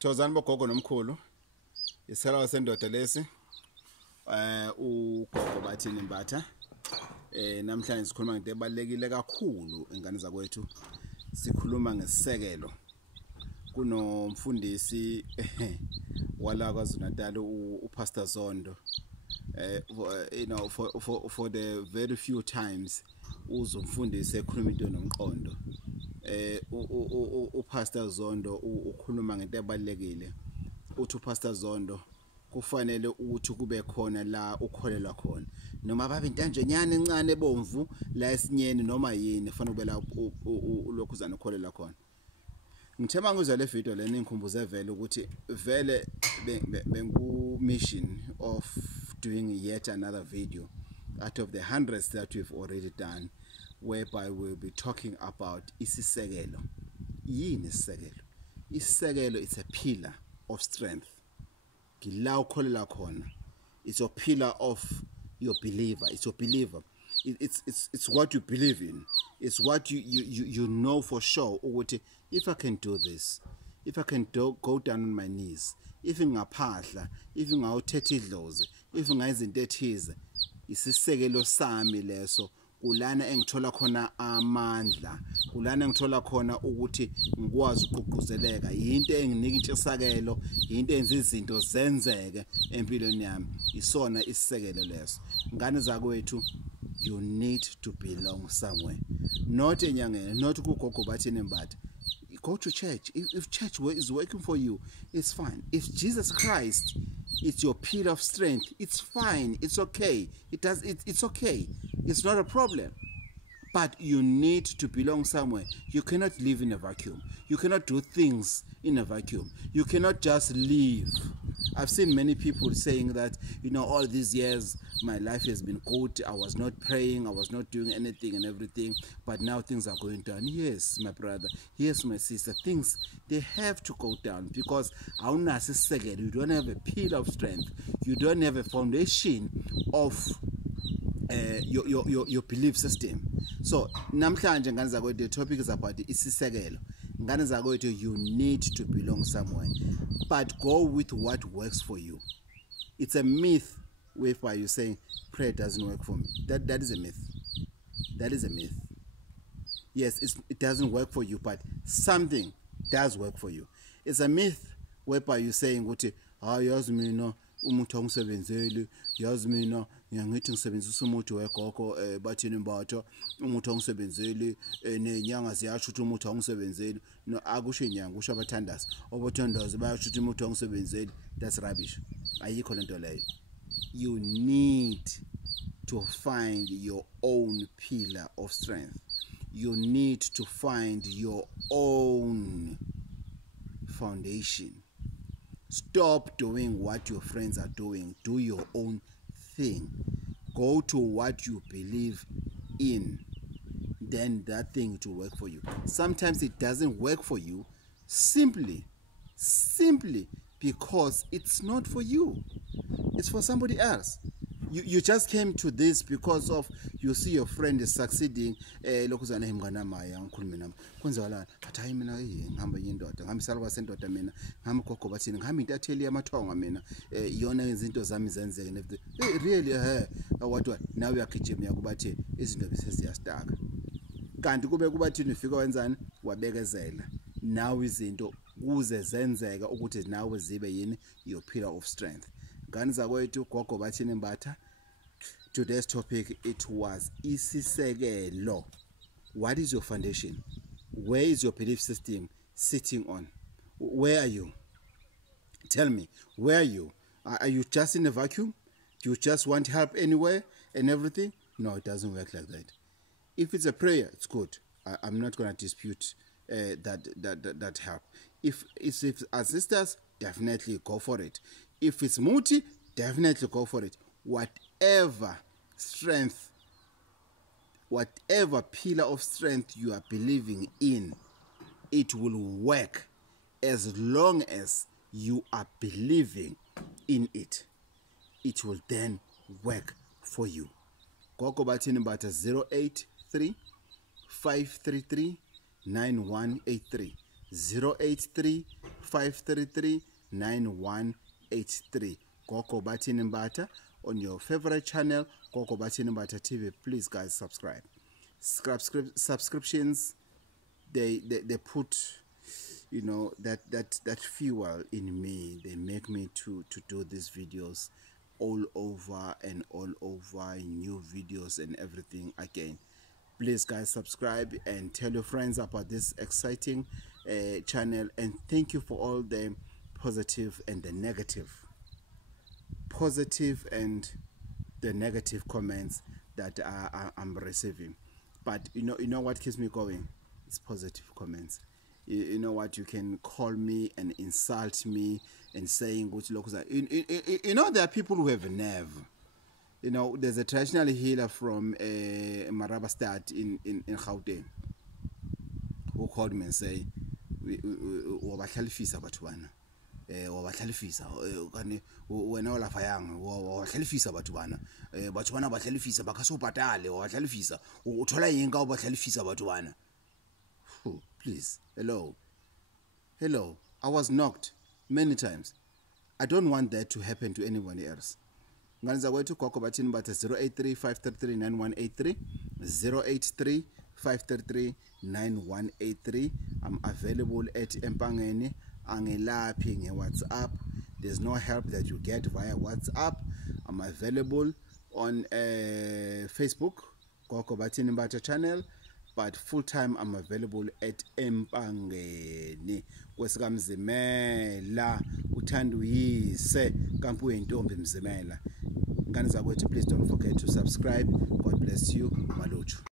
Thozani bogogo nomkhulu. Isela sendoda lesi. Ugogo Bathini Mbatha. Namhlanje sikhuluma ngento ebalekile kakhulu ingane zakwethu. Sikhuluma ngesisekelo. Kunomfundisi wala KwaZulu-Natal uPastor Zondo. For the very few times uzumfundisi ekhuluma into nomqondo. uPastor Zondo ukhuluma ngento ebalekile. Uthi uPastor Zondo kufanele ukuthi kube khona la ukholelwa khona noma babe intanjenyana encane ebomvu la esinyeni noma yini kufanele kube la ulokhuzana ukholelwa khona. Ngithema ngizwa le video lena ingikhumbuze vele ukuthi vele bengu mission of doing yet another video out of the hundreds that we've already done, whereby we'll be talking about Isisekelo. Yini isisekelo? Isisekelo is a pillar of strength. It's a pillar of your believer. It's your believer. It's what you believe in. It's what you know for sure. If I can do this, if I can go down on my knees, if ngapahla, if ngawuthetha idlozi, if ngayizinto ethize, isisekelo sami leso. Kulana engithola khona amandla, kulana ngithola khona ukuthi ngikwazi ukuqhuzeleka, yinto enginika intshisakelo, yinto enza izinto zenzeke empilweni yami. Isona isisekelo leso. Ngane zakwethu, you need to belong somewhere. Not enyangeni, not kuGogo Bathini Mbatha. Go to church. If church is working for you, it's fine. If Jesus Christ is your pillar of strength, it's fine. It's okay. It's okay. It's not a problem. But you need to belong somewhere. You cannot live in a vacuum. You cannot do things in a vacuum. You cannot just live. I've seen many people saying that, all these years my life has been good. I was not praying. I was not doing anything and everything. But now things are going down. Yes, my brother. Yes, my sister. Things, they have to go down because you don't have a pillar of strength. You don't have a foundation of your belief system. So namhlanje ngane zakwethu, the topic is about isisekelo. Ngane zakwethu, you need to belong somewhere, but go with what works for you. It's a myth whereby you're saying prayer doesn't work for me. That is a myth. That is a myth. Yes, it doesn't work for you, but something does work for you. It's a myth whereby you're saying ukuthi yazi mina umuntu ongisebenzeli, yazi mina ngiyangithi ngisebenzisa umuthi weGogo Bathini Mbatha, umuthi ongisebenzeli nenyanga ziyasho ukuthi umuthi ongisebenzeli. No, akusho inyanga, kusho abathandazi. Abathandazi bayasho ukuthi umuthi ongisebenzeli. That's rubbish. Ayikho lento leyo. You need to find your own pillar of strength. You need to find your own foundation. Stop doing what your friends are doing. Do your own thing. Go to what you believe in. Then that thing will work for you. Sometimes it doesn't work for you simply because it's not for you. It's for somebody else. You just came to this because of you see your friend is succeeding. Lokuzana imngana maya ngikhuluma nami. Kwenzakalani? Athi hayi mina ngihamba yindoda, ngihamba isalwa sendoda mina, ngihamba uGogo Bathini, ngihamba intatheli yamathonga mina. Iyona izinto zami zenzeke never. Really what now uyagijima yakubathi izinto bese ziyastaka. Kanti kube kubathini ufika wenzani? Wabekezela. Now izinto kuze zenzeka ukuthi nawe zibe yini your pillar of strength. Ngane zakwethu Gogo Bathini Mbatha. Today's topic, it was isisekelo. What is your foundation? Where is your belief system sitting on? Where are you? Tell me, where are you? Are you just in a vacuum? Do you just want help anywhere and everything? No, it doesn't work like that. If it's a prayer, it's good. I'm not going to dispute that help. If it's sisters, definitely go for it. If it's muti, definitely go for it. Whatever strength, whatever pillar of strength you are believing in, it will work as long as you are believing in it. It will then work for you. Gogo Bathini Mbatha 083 533 9183. 083 533 9183. Gogo Bathini Mbatha on your favorite channel, Gogo Bathini Mbatha TV. Please, guys, subscribe. Subscriptions, they put, you know, that fuel in me. They make me to do these videos all over and all over, new videos and everything again. Please, guys, subscribe and tell your friends about this exciting channel. And thank you for all the positive and the negative comments that I'm receiving. But you know what keeps me going? It's positive comments. You know what? You can call me and insult me and saying, you know, there are people who have a nerve. You know, there's a traditional healer from Marabastad in Gauteng who called me and say, "Wabahlifisa batho bana, wabahlifisa, wena ola fayang, wabahlifisa batho bana, batho bana bahlifisa bakaso patale, wabahlifisa, uthola yeng ka obahlifisa batho bana." Please, hello. I was knocked many times. I don't want that to happen to anybody else. Nganza wetu Gogo Bathini Mbatha 083 533 9183 083 533 9183. I'm available at Empangeni, Angelaphi nge WhatsApp. There's no help that you get via WhatsApp. I'm available on Facebook, Gogo Bathini Mbatha channel, but full time I'm available at Empangeni. Kwesikamzimela uthanda uyise kampu yentombi mzimela. Please don't forget to subscribe. God bless you. Maluchu.